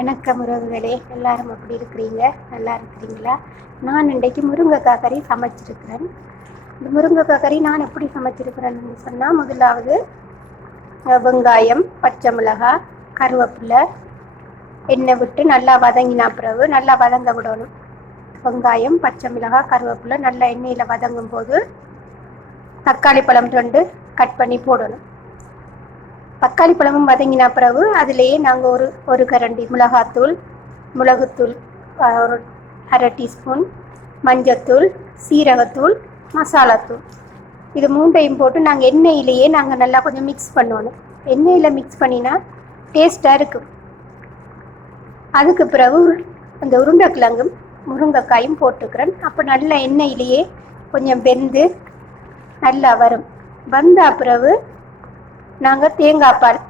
வணக்கம் உறவுகளே. எல்லாரும் எப்படி இருக்கிறீங்க? நல்லா இருக்கிறீங்களா? நான் இன்றைக்கு முருங்கைக்காய் கறி சமைச்சிருக்கிறேன். இந்த முருங்கைக்காய் கறி நான் எப்படி சமைச்சிருக்கிறேன்னு சொன்னால் முதலாவது வெங்காயம் பச்சை மிளகாய் கருவேப்பிலை எண்ணெய் விட்டு நல்லா வதங்கினா பிறகு நல்லா வதங்க விடணும். வெங்காயம் பச்சை மிளகாய் கருவேப்பிலை நல்லா எண்ணெயில் வதங்கும் போது தக்காளி பழம் ரெண்டு கட் பண்ணி போடணும். தக்காளி பழமும் வதங்கின பிறகு அதிலேயே நாங்கள் ஒரு ஒரு கரண்டி மிளகாத்தூள் மிளகுத்தூள் ஒரு அரை டீஸ்பூன் மஞ்சத்தூள் சீரகத்தூள் மசாலாத்தூள். இது மூண்டையும் போட்டு நாங்கள் எண்ணெயிலேயே நாங்கள் நல்லா கொஞ்சம் மிக்ஸ் பண்ணணும். எண்ணெயில் மிக்ஸ் பண்ணினா டேஸ்ட்டாக இருக்கும். அதுக்கு பிறகு அந்த உருண்டைக்கிழங்கும் முருங்கைக்காயும் போட்டுக்கிறேன். அப்போ நல்லா எண்ணெயிலேயே கொஞ்சம் வெந்து நல்லா வரும். வந்த பிறகு நாங்கள் தேங்காய் பால்.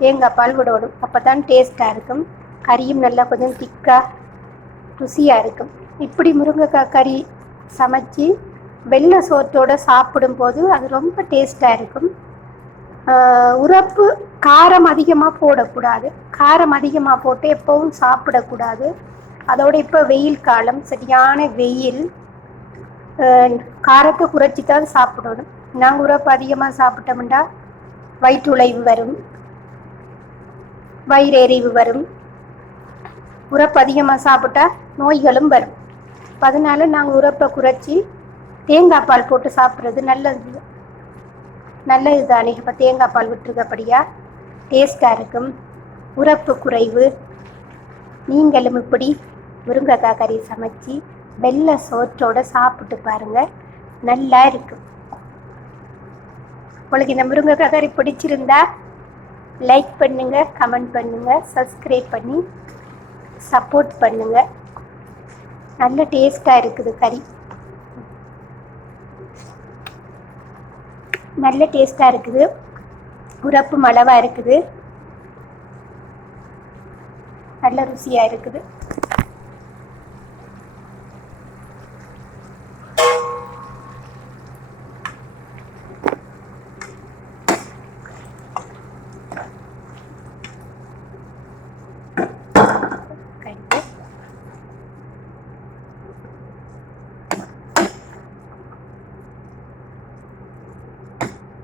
தேங்காய் பால் விடணும் அப்போ தான் டேஸ்ட்டாக இருக்கும். கறியும் நல்லா கொஞ்சம் திக்காக ருசியாக இருக்கும். இப்படி முருங்கைக்காய் கறி சமைச்சு வெள்ளை சோற்றோடு சாப்பிடும்போது அது ரொம்ப டேஸ்ட்டாக இருக்கும். உறப்பு உரப்பு காரம் அதிகமாக போடக்கூடாது. காரம் அதிகமாக போட்டு எப்பவும் சாப்பிடக்கூடாது. அதோட இப்போ வெயில் காலம் சரியான வெயில் காரத்தை குறைச்சி தான் சாப்பிடணும். நாங்கள் உரப்பு அதிகமாக சாப்பிட்டோம்னா வயிற்றுளைவு வரும். வயிறெறிவு வரும். உரப்பு அதிகமாக சாப்பிட்டா நோய்களும் வரும். அதனால் அதனால நாங்கள் உரப்பை குறைச்சி தேங்காய் பால் போட்டு சாப்பிட்றது நல்லது. நல்லது தானே. இப்போ தேங்காய் பால் விட்டுருக்கப்படியா? டேஸ்ட்டாக இருக்கும். உரப்பு குறைவு. நீங்களும் இப்படி முருங்கைக்காய் கறி சமைச்சு வெள்ளை சோற்றோடு சாப்பிட்டு பாருங்கள் நல்லா இருக்கும். உங்களுக்கு இந்த முருங்கைக்காய் கறி பிடிச்சிருந்தா லைக் பண்ணுங்க கமெண்ட் பண்ணுங்க சப்ஸ்கிரைப் பண்ணி சப்போர்ட் பண்ணுங்க. நல்ல டேஸ்ட்டாக இருக்குது கறி. நல்ல டேஸ்ட்டாக இருக்குது. உரப்பு மளவாக இருக்குது. நல்ல ருசியாக இருக்குது.